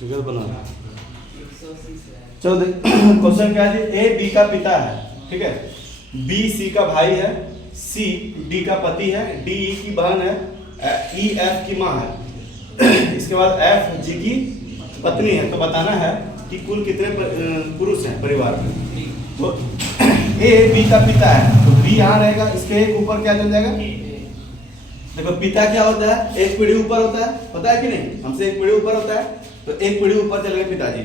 ठीक है बना। चलो क्वेश्चन क्या है जी, ए बी का पिता है, ठीक है, बी सी का भाई है, सी डी का पति है, डी ई की बहन है, ई एफ की माँ है, इसके बाद एफ जी की पत्नी है। तो बताना है कि कुल कितने पुरुष हैं परिवार में। तो ए बी का पिता है तो बी यहाँ रहेगा, इसके एक ऊपर क्या चल जाएगा, देखो पिता क्या होता है, एक पीढ़ी ऊपर होता है, पता है कि नहीं, हमसे एक पीढ़ी ऊपर होता है, तो एक पीढ़ी ऊपर चले गए पिताजी,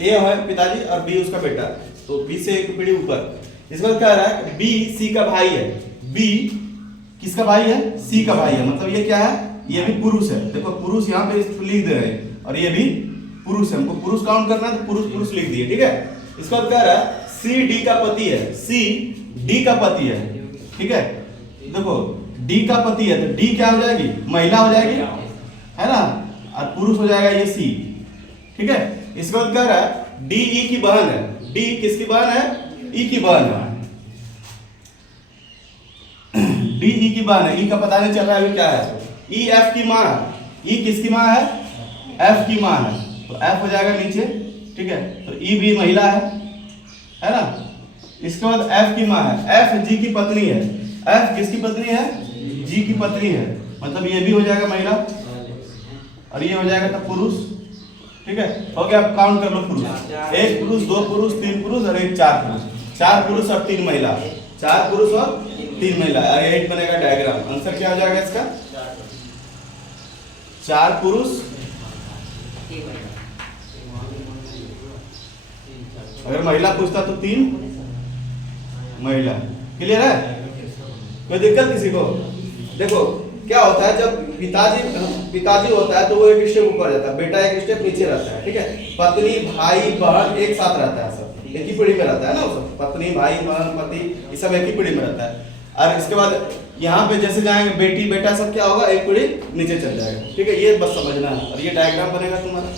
ए है पिताजी और बी उसका बेटा, तो बी से एक पीढ़ी ऊपर। इस बार क्या रहा है, बी सी का भाई है, बी किसका भाई है, सी का भाई है, मतलब ये क्या है, ये भी पुरुष है। देखो पुरुष यहाँ पे लिख दे रहे हैं और ये भी पुरुष है, हमको पुरुष काउंट करना है तो पुरुष पुरुष लिख दिए, ठीक है। इसका क्या रहा है, सी डी का पति है, सी डी का पति है, ठीक है। देखो डी का पति है तो डी क्या हो जाएगी, महिला हो जाएगी, है ना, और पुरुष हो जाएगा ये सी, ठीक है। इसके बाद क्या रहा है, डी ई की बहन है, डी किसकी बहन है, ई की बहन है, डी ई की बहन है, ई का पता नहीं चल रहा है अभी क्या है, ई एफ की माँ है, ई किसकी माँ है, एफ की माँ है, तो एफ हो जाएगा नीचे, ठीक है। तो ई भी महिला है ना। इसके बाद एफ की माँ है, एफ जी की पत्नी है, एफ किसकी पत्नी है, जी की पत्नी है, मतलब ये भी हो जाएगा महिला और ये हो जाएगा तब पुरुष, ठीक है। हो गया, आप काउंट कर लो पुरुष, एक पुरुष, दो पुरुष, तीन पुरुष और एक चार पुरुष, चार पुरुष और तीन महिला, चार पुरुष और तीन महिला, और एक बनेगा डायग्राम। आंसर क्या हो जाएगा इसका, चार पुरुष, अगर महिला पूछता तो तीन महिला। क्लियर है, कोई दिक्कत किसी को। देखो क्या होता है, जब पिताजी होता है तो वो एक स्टेप ऊपर जाता है, बेटा एक स्टेप नीचे रहता है, ठीक है। पत्नी भाई बहन एक साथ रहता है, सब एक ही पीढ़ी में रहता है ना, वो सब पत्नी भाई बहन पति ये सब एक ही पीढ़ी में रहता है। और इसके बाद यहाँ पे जैसे जाएंगे बेटी बेटा सब क्या होगा, एक पीढ़ी नीचे चल जाएगा, ठीक है। ये बस समझना है और ये डायग्राम बनेगा तुम्हारा।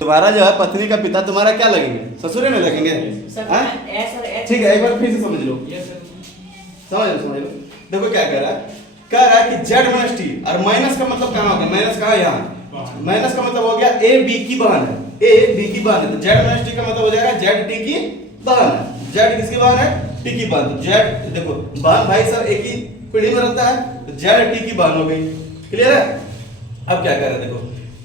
तुम्हारा जो है पत्नी का पिता तुम्हारा क्या लगेंगे, ससुरे में लगेंगे, ठीक है। एक बार फिर से समझ लो, समझ लो। देखो क्या कह रहा है कि जेड माइनस टी, और माइनस का मतलब कहाँ होगा, माइनस कहाँ है यहाँ, माइनस का मतलब हो गया ए बी की बहन है, ए बी की बहन है, तो जेड माइनस टी का मतलब हो जाएगा जेड टी की बहन है, जेड किसकी बहन है, टी की बहन। तो जेड देखो बहन भाई सब एक ही पीढ़ी में रहता है, तो जेड टी की बहन हो गई। क्लियर है। अब क्या कर रहा है, देखो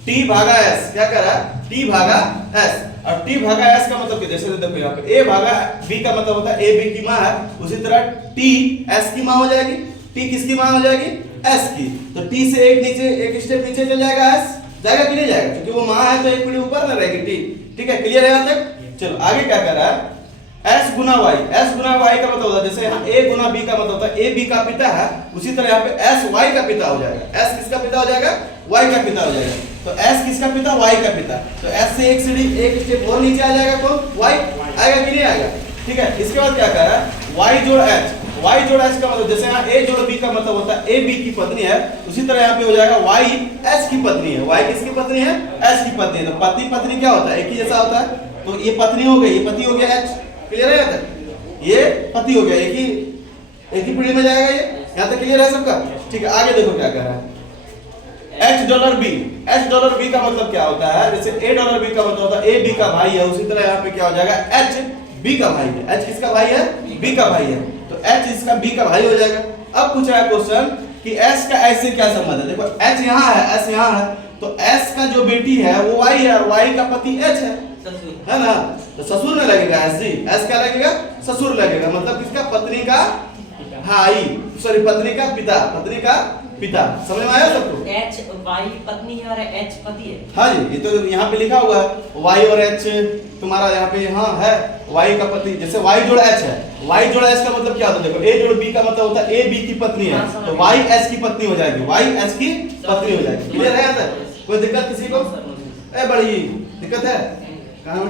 टी भागा एस, क्या कर रहा है, टी भागा एस, और टी भागा एस का मतलब जैसे देखो यहाँ पे ए भागा बी का मतलब होता है ए बी की माँ है, उसी तरह टी एस की माँ हो जाएगी, टी किसकी माँ हो जाएगी, एस की। तो टी से एक नीचे एक स्टेप नीचे चल जाएगा, एस जाएगा कि नहीं जाएगा, क्योंकि वो माँ है तो एक पीढ़ी ऊपर न रहेगी टी, ठीक है। क्लियर है यहाँ तक। चलो आगे क्या कर रहा है, एस गुना वाई, एस गुना वाई का मतलब होता है जैसे यहाँ ए गुना बी का मतलब होता है ए बी का पिता है, उसी तरह यहाँ पे एस वाई का पिता हो जाएगा, एस किसका पिता हो जाएगा, वाई का पिता हो जाएगा। तो एस किसका पिता, वाई का पिता, तो एस से एक सीढ़ी एक स्टेप और नीचे आ जाएगा, कौन, वाई आएगा कि नहीं आएगा, ठीक है। इसके बाद क्या कर रहा है, वाई जोड़ एच, वाई जोड़ एच का मतलब जैसे यहाँ ए जोड़ बी का मतलब होता है ए बी की पत्नी है, उसी तरह यहाँ पे हो जाएगा वाई एच की पत्नी है, वाई किसकी पत्नी है, एच की पत्नी है। तो पति पत्नी क्या होता है, एक ही जैसा होता है, तो ये पत्नी हो गई, ये पति हो गया एच। क्लियर है यहाँ तक, ये पति हो गया, एक ही पीढ़ी में जाएगा ये, यहाँ तक क्लियर है सबका, ठीक है। आगे देखो क्या कर रहा है, H dollar B, H dollar B का मतलब क्या होता है, जैसे ए डॉलर बी का मतलब होता है ए बी का भाई है, उसी तरह यहाँ पे क्या हो जाएगा, एच बी का भाई है, एच किसका भाई है, बी का भाई है, तो एच इसका बी का भाई हो जाएगा। अब पूछ रहा है क्वेश्चन कि एस का एस से क्या संबंध है, देखो एच यहाँ है, एस यहाँ है, तो एस का जो बेटी है वो वाई है और वाई का पति एच है ना, तो ससुर में लगेगा एस जी, एस क्या लगेगा, ससुर लगेगा, मतलब किसका, पत्नी का भाई, सॉरी पत्नी का पिता, पत्नी का पिता। समझ में आया सबको, एच वाई पत्नी है और एच पति है। हाँ जी, ये तो यहाँ पे लिखा हुआ है, वाई और एच तुम्हारा यहाँ पे यहाँ है, वाई का पति, जैसे वाई जोड़ एच है, वाई जोड़ एच का मतलब क्या होता है, देखो ए जोड़ बी का मतलब होता है ए बी की पत्नी है, तो वाई एच की पत्नी हो जाएगी, वाई एच की पत्नी हो जाएगी। क्लियर है यहाँ तक, कोई दिक्कत किसी को, ए बड़ी दिक्कत है कहाँ में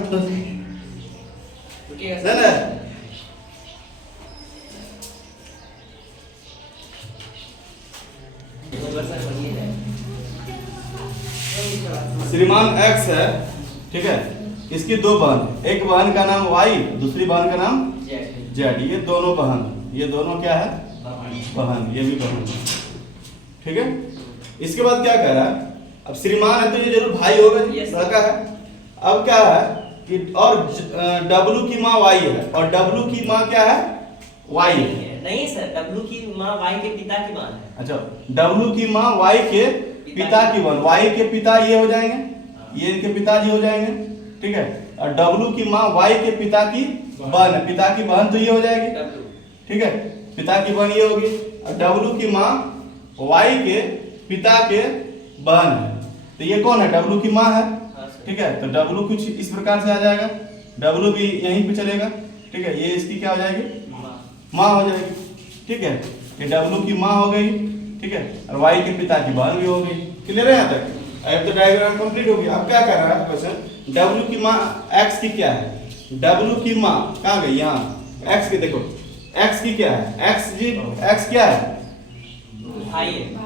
श्रीमान एक्स है, ठीक है, इसकी दो बहन, एक बहन का नाम वाई, दूसरी बहन का नाम जेड, ये दोनों बहन, ये दोनों क्या है, बहन, ये भी बहन, ठीक है। इसके बाद क्या कह रहा है, अब श्रीमान है तो ये जरूर भाई होगा जी, Yes. लड़का है। अब क्या है कि और डब्लू की माँ वाई है और डब्लू की माँ क्या है, वाई है। नहीं सर, डब्लू की माँ वाई के पिता की माँ है। अच्छा, डब्लू की माँ वाई के पिता की बहन, वाई के पिता ये हो जाएंगे, ये इनके पिताजी हो जाएंगे, ठीक है। और डब्लू की माँ वाई के पिता की बहन है, पिता की बहन तो ये हो जाएगी, डब्लू, ठीक है, पिता की बहन ये होगी। और डब्लू की माँ वाई के पिता के बहन है, तो ये कौन है, डब्लू की माँ है, हाँ सर। ठीक है। तो डब्लू कुछ इस प्रकार से आ जाएगा, डब्लू भी यहीं पे चलेगा, ठीक है। ये इसकी क्या हो जाएगी, माँ। माँ हो जाएगी, ठीक है। ये डब्लू की माँ हो गई, ठीक है, और वाई के पिता की बहन भी हो गई। क्लियर है यहाँ तक? अब तो डायग्राम कंप्लीट हो गया। अब क्या कर रहा है क्वेश्चन, डब्लू की माँ एक्स की क्या है, डब्लू की माँ कहाँ गई, यहाँ एक्स की, देखो एक्स की क्या है, एक्स जी, एक्स क्या है, भाई है।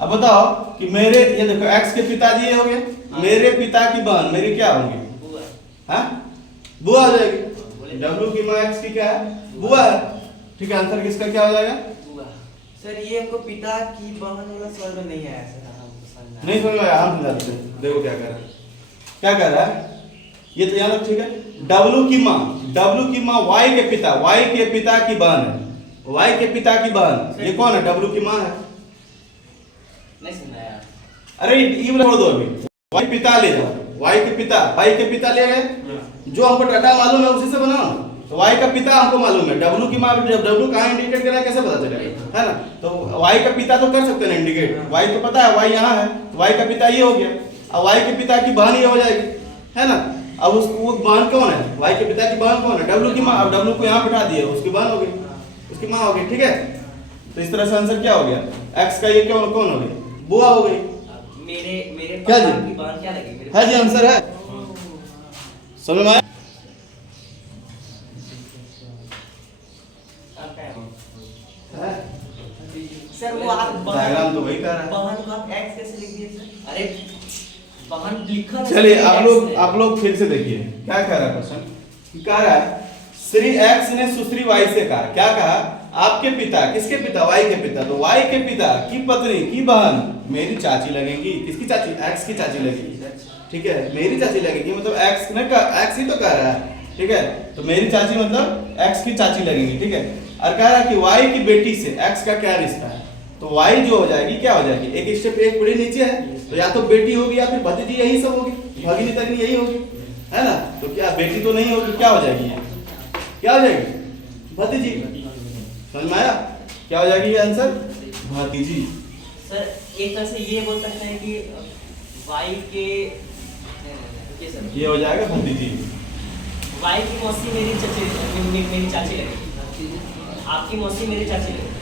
अब बताओ कि मेरे, ये देखो एक्स के पिताजी ये हो गए, मेरे पिता की बहन मेरी क्या होंगी, बुआ। हाँ बुआ हो जाएगी। डब्लू की माँ एक्स की क्या है, बुआ है, ठीक है। आंसर किसका क्या हो जाएगा, बुआ। सर ये हमको पिता की बहन वाला समझ में नहीं आया सर, हमको समझ नहीं समझ में आया, हम समझा देते हैं। देखो क्या कर रहा है, क्या कर रहा है, ये तो यहाँ तक ठीक है। डब्लू की माँ, डब्लू की माँ वाई के पिता, वाई के पिता की बहन है, वाई के पिता की बहन, ये कौन है, डब्लू की माँ है। नहीं समझ आया। अरे ये वाला छोड़ दो अभी, वाई पिता ले जाओ, वाई के पिता, वाई के पिता ले गए, जो हमको डाटा मालूम है उसी से बनाओ। तो वाई का पिता हमको मालूम है, डब्लू की माँ, डब्लू कहाँ इंडिकेट कर रहा है कैसे पता चलेगा, है ना। तो वाई का पिता तो कर सकते हैं इंडिकेट, वाई तो पता है, वाई यहाँ है, तो वाई का पिता ये हो गया। अब वाई के पिता की बहन ये हो जाएगी, है ना। अब उसको वो बहन कौन है, वाई के पिता की बहन कौन है, डब्लू की माँ। अब डब्लू को यहाँ बिठा दिया, उसकी बहन हो गई, उसकी माँ हो गई, ठीक है। तो इस तरह से आंसर क्या हो गया, एक्स का ये कौन कौन हो गई, बुआ हो गई। मेरे मेरे क्या पापा जी? की बहन क्या लगी, मेरे है जी, आंसर है, समझ में आया। पापा है वो। है? सर वो आप डायग्राम तो वही कर रहा है। बहन को आप एक्स कैसे लिख दिए सर? अरे बहन लिखा है, चलिए सर, आप X लोग है। आप लोग फिर से देखिए क्या कह रहा है क्वेश्चन, कह रहा है श्री एक्स ने सुश्री वाई से कहा, क्या कहा, आपके पिता, किसके पिता, वाई के पिता, तो वाई के पिता की पत्नी की बहन मेरी चाची लगेंगी, किसकी चाची, एक्स की चाची लगेगी, ठीक है, मेरी चाची लगेगी, मतलब एक्स ने एक्स ही तो कह रहा है, ठीक है। तो मेरी चाची मतलब एक्स की चाची लगेंगी, ठीक है। और कह रहा है कि वाई की बेटी से एक्स का क्या रिश्ता है, तो वाई जो हो जाएगी क्या हो जाएगी, एक स्टेप एक पीढ़ी नीचे है, तो या तो बेटी होगी या फिर भतीजी, यही सब होगी, भगिनी तकनी यही होगी, है ना। तो क्या बेटी तो नहीं होगी, क्या हो जाएगी ये, क्या हो जाएगी, भतीजी। समझ में आया, क्या हो जाएगी ये आंसर, भतीजी। सर एक तरह से ये बोल सकते हैं कि वाई के सर, ये हो जाएगा भतीजी। वाई की मौसी मेरी चाची लगेगी, आपकी मौसी मेरी चाची लगेगी।